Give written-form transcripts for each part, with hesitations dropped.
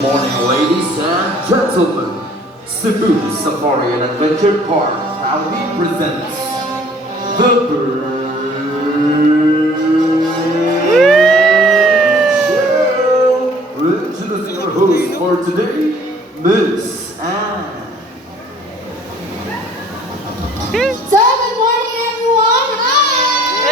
Morning, ladies and gentlemen. Cebu Safari and Adventure Park proudly presents the Bird Show. Introducing our host for today, Miss Anne. So, good morning everyone! Hi!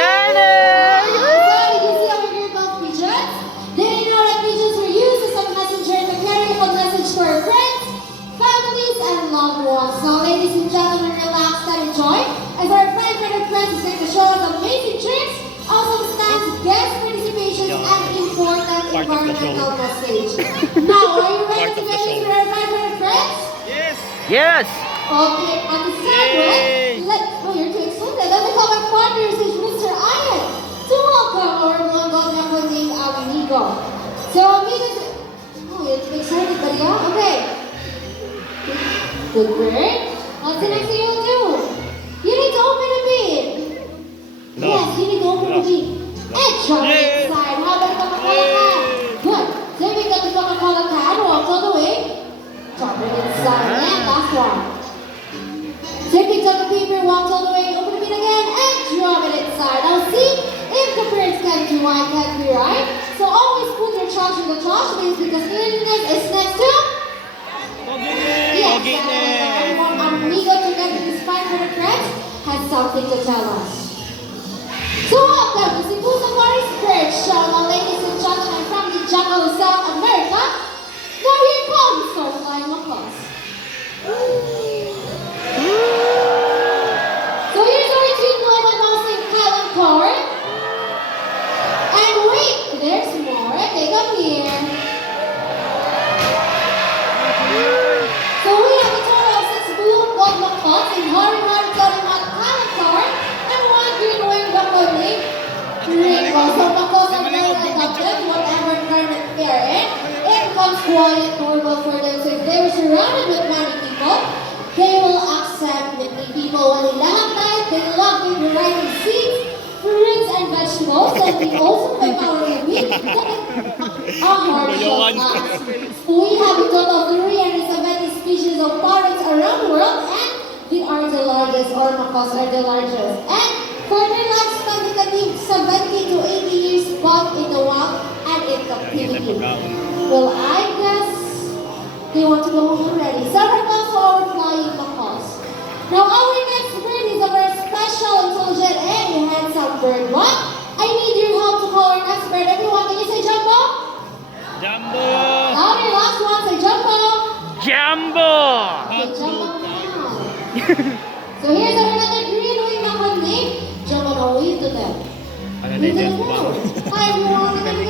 So, did you see our group of pigeons? Did you know that pigeons were used as a messenger to carry a message to our friends, families, and loved ones? So, ladies and gentlemen, relax and enjoy as our friend Frederick Prince is going to show us amazing tricks, awesome stunts, guest participation, and important environmental message. Now, are you ready to get into our friend Frederick Prince? Yes! Okay, at the segment, you're too excited. Let me call my partner, is Mr. Ian, to welcome our Mongol member named Amigo. So, amigos, you're excited, buddy, huh? Okay. Good bird. What's the next thing you'll do? You need to open the bead. No. Yes, you need to open the bead. And jump inside. How about the Coca-Cola can? Good. Then we got the Coca-Cola can, walk all the way. Jump it inside. And last one. Take it on the paper, walk all the way, open the bead again, and drop it inside. Now see if the birds can do one, can be right. So always put your trash in the trash bins because cleanliness is next to yes, everyone Amigo together with Spine for the Friends has something to tell us. So welcome to Cebu Safari's Bird Show. Now ladies and gentlemen from the jungle of South America, now here comes our flying applause. So here's our team global mousing talent card. And wait, there's more. They come here. So we have a total of 6 blue gold macots in horizontal talent card and 1 green wing macaw named Rainbow. So macaws are very adapted whatever environment they're in. It comes quiet, normal for them. So if they were surrounded with many people, they will accept many people. When they laugh night, they love the variety of seeds, fruits, and vegetables that we also pick our wheat. A hard shell nuts. We have a total of 370 species of parrots around the world, and they are the largest, or macaws are the largest. And for their lifespan, they can live 70 to 80 years both in the wild and in captivity. Well, I guess they want to go home already. Several of our flying macaws. Now, our next bird is a very special, intelligent, and handsome bird. What? I need your help to call our next bird. Everyone, can you say Jumbo? Jumbo! Louder, last one, say Jumbo. Jumbo! Okay, Jumbo now. So here's our another green wing macaw named Jumbo. Now wave to them. Wave to them now. Hi everyone, again.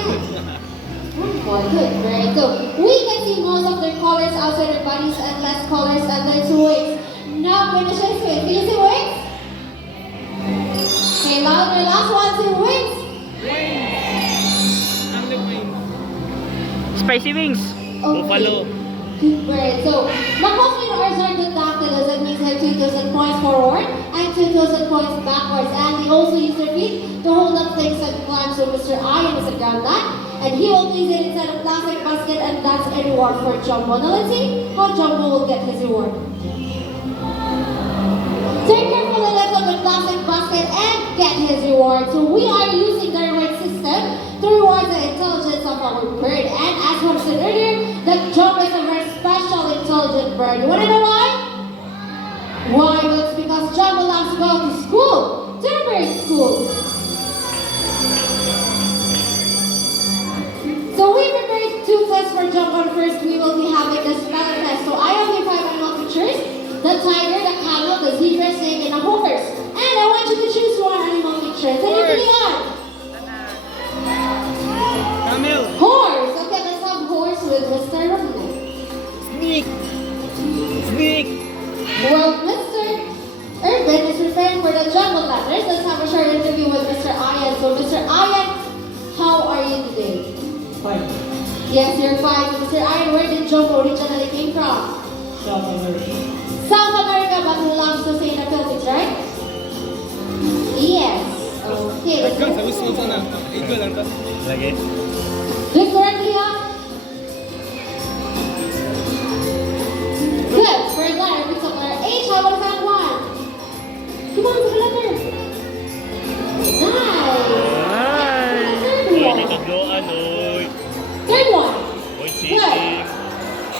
Good, very good. We can see most of their colors outside their bodies and less colors and their wings. Now finish his wings. Can you see wings? Okay, louder. Last one, say wings. Spicy wings! Buffalo! Great. So, macaws with horizontal dactyls, that means like 2,000 points forward and 2,000 points backwards. And they also use their feet to hold up things and climb. So, Mr. Ian is a ground nut. And he will place it inside a plastic basket, and that's a reward for Jumbo. Now let's see how Jumbo will get his reward. Take carefully lift up the plastic basket and get his reward. So we are using the reward system to reward the intelligence of our bird. And as I said earlier, that Jumbo is a very special, intelligent bird. You want to know why? Why? Well, it's because Jumbo loves to go to school, to the bird school. So we prepared 2 tests for Jumbo. First, we will be having the spelling test. So I have the 5 animal pictures: the tiger, the camel, the zebra, snake, and a horse. And I want you to choose 1 animal picture. Can you put it on? Camel! Horse. Okay, let's have horse with Mr. Ramon. Snake! Snake! Well, Mr. Urban is preparing for the Jumbo letters. Let's have a short interview with Mr. Ian. So, Mr. Ian, how are you today? Fine. Yes, you're fine. Mr. Ian, where did Jumbo originally came from? South America. South America, but who loves to stay in the Philippines, right? Yes. Okay, let's go. Lagi. Do it correctly, huh?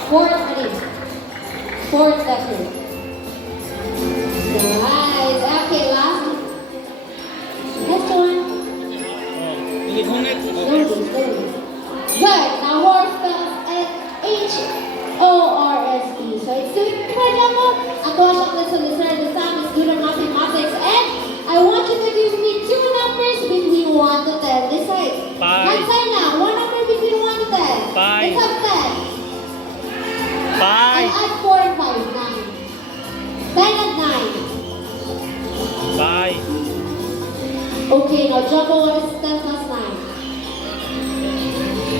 Fourth decade. Nice. Okay, last. Next one. Slowly. Good. Now horse spells H-O-R-S-E. So it's doing pretty well. Ako siya listener this time is good at mathematics. And I want you to give me two numbers between 1 to 10. Decide. 5. Decide now. One number between 1 to 10. 5. Let's have 10. 5. And add 4 and 5. 9. 10 and 9. 5. Okay, now Jumbo, what is 10 plus 9?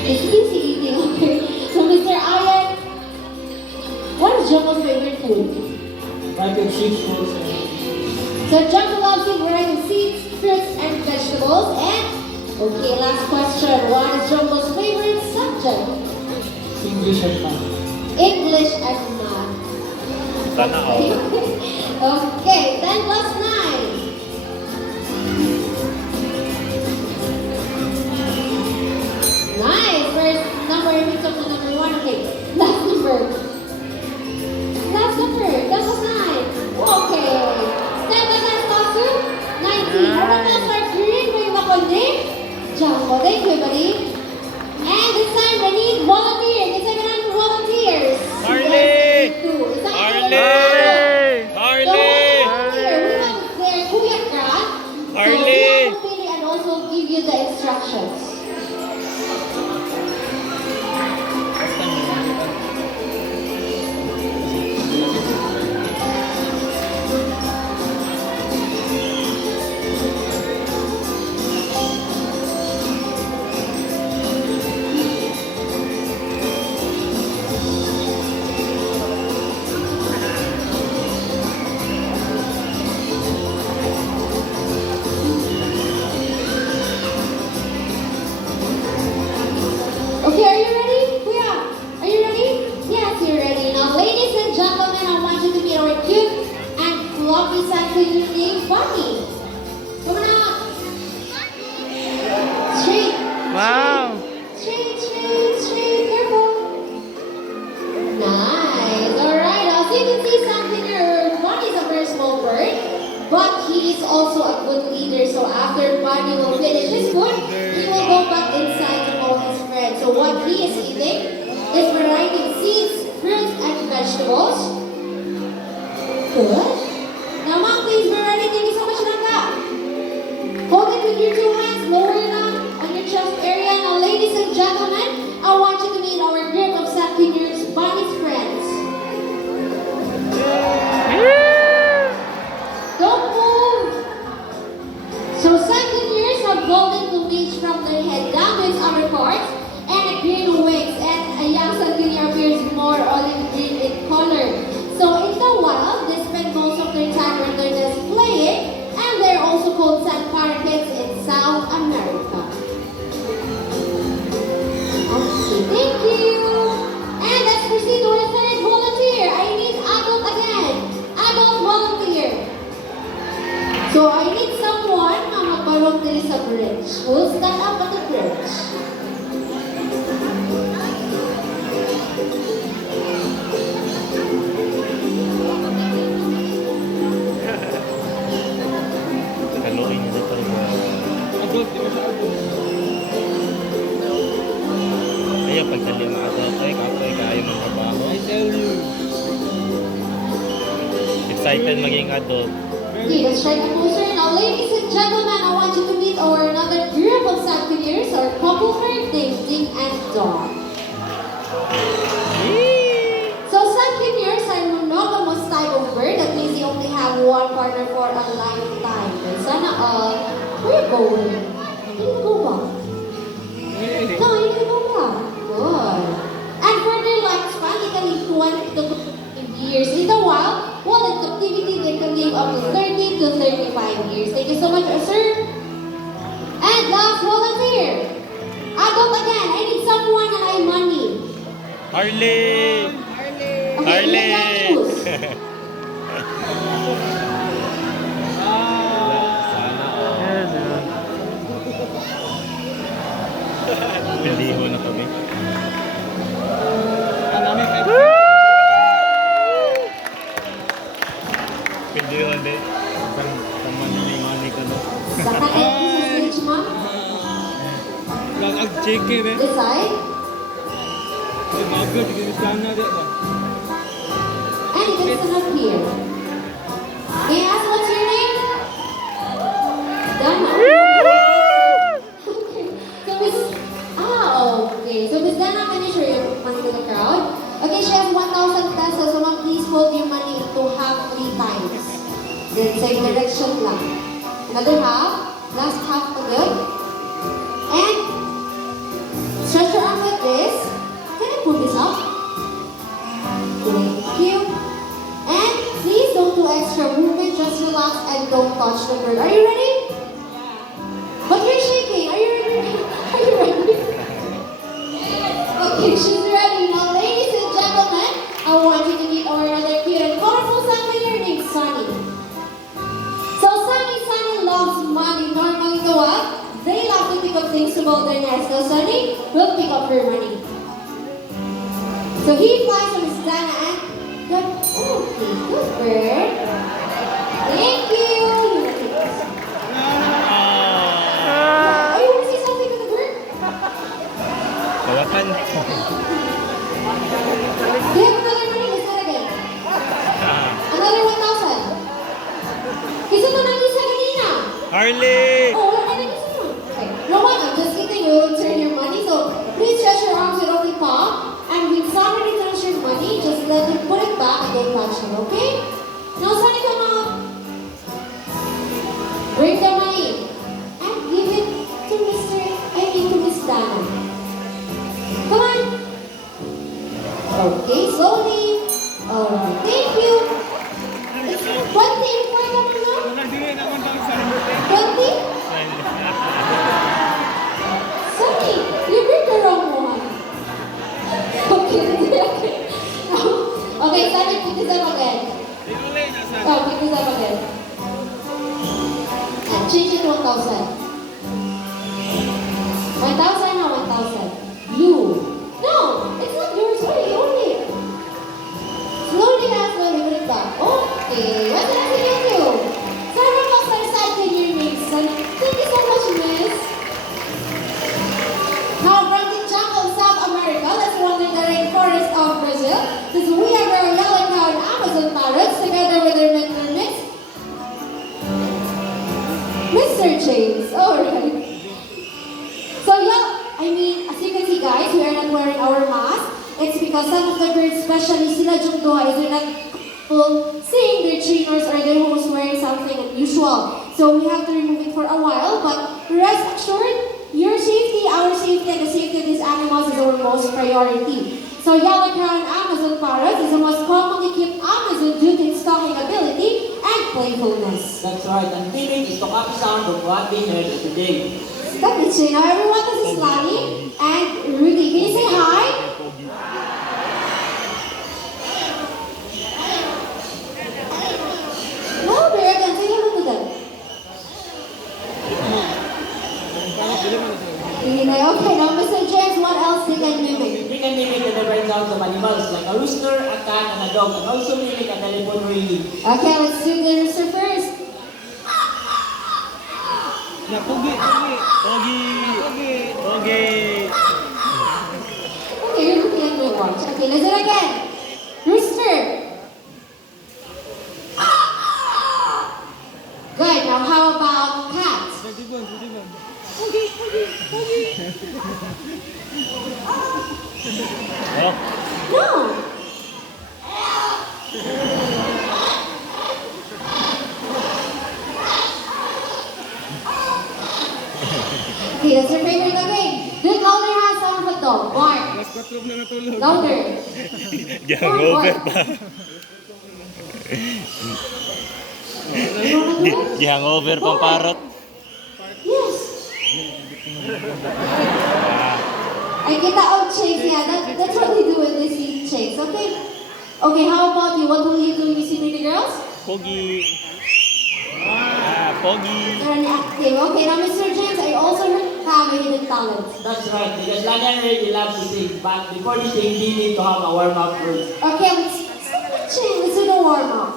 It's easy eating, okay? So Mr. Ayan, what is Jumbo's favorite food? Mac and cheese rolls. So Jumbo loves a variety of seeds, fruits, and vegetables. And, okay, last question. What is Jumbo's favorite subject? English and math. English and math. Sana all. Okay, 10 plus 9. Nice. First number, we took the number 1. Okay, last number. Last number, that was 9. Okay. 10 plus 10 plus 2, 19. Alright, now start green for yung makundi. Jumbo, thank you, buddy. And this time, we need volunteers. It's like another volunteers. Harley! Is that Harley! So, Harley! volunteer, we have their Kuya Krat. Harley! So, we have to pili and also give you the instructions. Okay, are you ready? Kuya, are you ready? Yes, you're ready. Now, ladies and gentlemen, I want you to meet our cute and fluffy Santa named Bunny. Come on out. Straight. Wow! Straight. Careful. Nice. Alright, as you can see, Santa Bunny is a very small bird, but he is also a good leader. So after Bunny will finish his food, he will go back inside to call his friends. So what he is eating is variety of seeds, fruits, and vegetables. Good. Now, mom, please be ready. Thank you so much, Naka. Hold it with your 2 hands, lower it down on your chest area. Now, ladies and gentlemen, I want you to meet our group of Satiners, Bunny's friends. Don't move. So, Satiners have golden plumage from their head down to its upper parts and a green wings. And a young Satiner appears more olive green in color. So, in the wild, they spend most of their time around their nest playing, and they're also called sand parakeets in South America. Okay, thank you. And let's proceed to our third volunteer. I need adult again. Adult volunteer. So I need someone na mag-volunteer sa bridge. Who'll stand up at the bridge? Kaluin niya dito. Adult, di ba siya adult? Ayaw, pagdali mga adult. Ay, kapoy kayo ng trabaho. I tell you. Excited maging adult. Okay, let's try to closer. Now, ladies and gentlemen, I want you to meet our another group of Sagittarius, our couple bird named Ding and Dawn. So, Sagittarius are a monogamous type of bird. That means they only have one partner for a lifetime. And sana all, where you going? You need to go back. No, you need to go back. Good. And for their lifespan, they can live 20 to 50 years. In the wild, while in captivity, they can live up to 30 to 35 years. Thank you so much, sir. And last volunteer. Adult again. I need someone and I money. Harley! Okay, Harley! you can choose. Piliho na kami. Ang dami 5 Okay, man. This side. Good, you can stand there. And you can stand up here. May I ask what's your name? Dana. Okay. So Miss okay. So Miss Dana, can you show your money to the crowd? Okay, she has 1,000 pesos. So ma'am, please fold your money into half 3 times. Then same direction lang. Another half. Last half agad. And stretch your arm like this. Can I pull this up? Thank you. And please don't do extra movement. Just relax and don't touch the bird. Are you ready? But you're shaking. Are you ready? Are you ready? Okay, she's ready. Now, ladies and gentlemen, I want you to meet our another cute and colorful family here named Sunny. So Sunny loves money. Normally, the what? They love to pick up things to build their nest. So Sunny will pick up her money. So he flies to Miss Dana and good bird. Thank you. Are you want to say something to the bird? Kawakan. Do you have another money? Let's do it again. Another 1,000. Kisa to nang isa kanina. Harley! Oh, wala ka nang isa mo. Okay. No one, I'm just kidding. We will turn your money. So please stretch your arms with open palm. And when somebody turns your money, just let him put it back and don't touch it, okay? Now, Sunny, come out. Bring the money. And give it to to Miss Dana. Come on. Okay, slowly. Alright, thank you. It's 20 for coming now? 20? Sunny, you bring the wrong one. Okay. Okay, Sunny, pick this up again. Oh, pick this up again. And change it to 1,000. 1,000 or 1,000? Blue. No, it's not yours. Wait, only. Slowly now, slowly put it back. Okay, what did I say to you? Sarah was our side to your name, Sunny. Thank you so much, miss. Now, from the jungle of South America, let's wander the rainforest of Brazil. Since we have our yellow-crowned Amazon parrots together with their mentor, Mr. James. Alright. So, as you can see, guys, we are not wearing our mask. It's because some of the birds, especially sila jungdoha, they're not comfortable seeing their trainers or their hosts wearing something unusual. So we have to remove it for a while, but rest assured, your safety, our safety, and the safety of these animals is our most priority. So yellow-crowned Amazon parrot is the most commonly kept Amazon due to its talking ability and playfulness. That's right, and feeling is the copy sound of what we heard today. Stop it, Shane. Now everyone, this is Lani and Rudy. Can you say hi? No, Bear, again. Say hello to them. Okay, now Mr. James, what else they can mimic? We can mimic the different sounds of animals like a rooster, a cat, and a dog, and also mimic a telephone ringing. Okay, let's do the rooster first. Na pogi. Okay, you're looking at my watch. Okay, let's do it again. Rooster. Good, now how about cat? Oh, No. Okay, that's your favorite game. Do it louder, ha? Sound of a dog. Bark. Louder. gihangover pa. You wanna do it? Gihangover pang parrot. Yes. I get that out chase, yeah. That's what they do when they see chase, okay? Okay, how about you? What will you do when you see pretty girls? Pogi. Pogi. You're an active. Okay, now Mr. James, I also have a hidden talent. That's right, because Lani and Ray love to sing, but before they sing, we need to have a warm-up first. Okay, let's do the warm-up.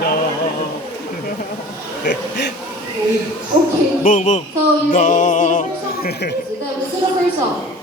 No. Okay. Boom, boom. So, you No. ready? Let's do the first song.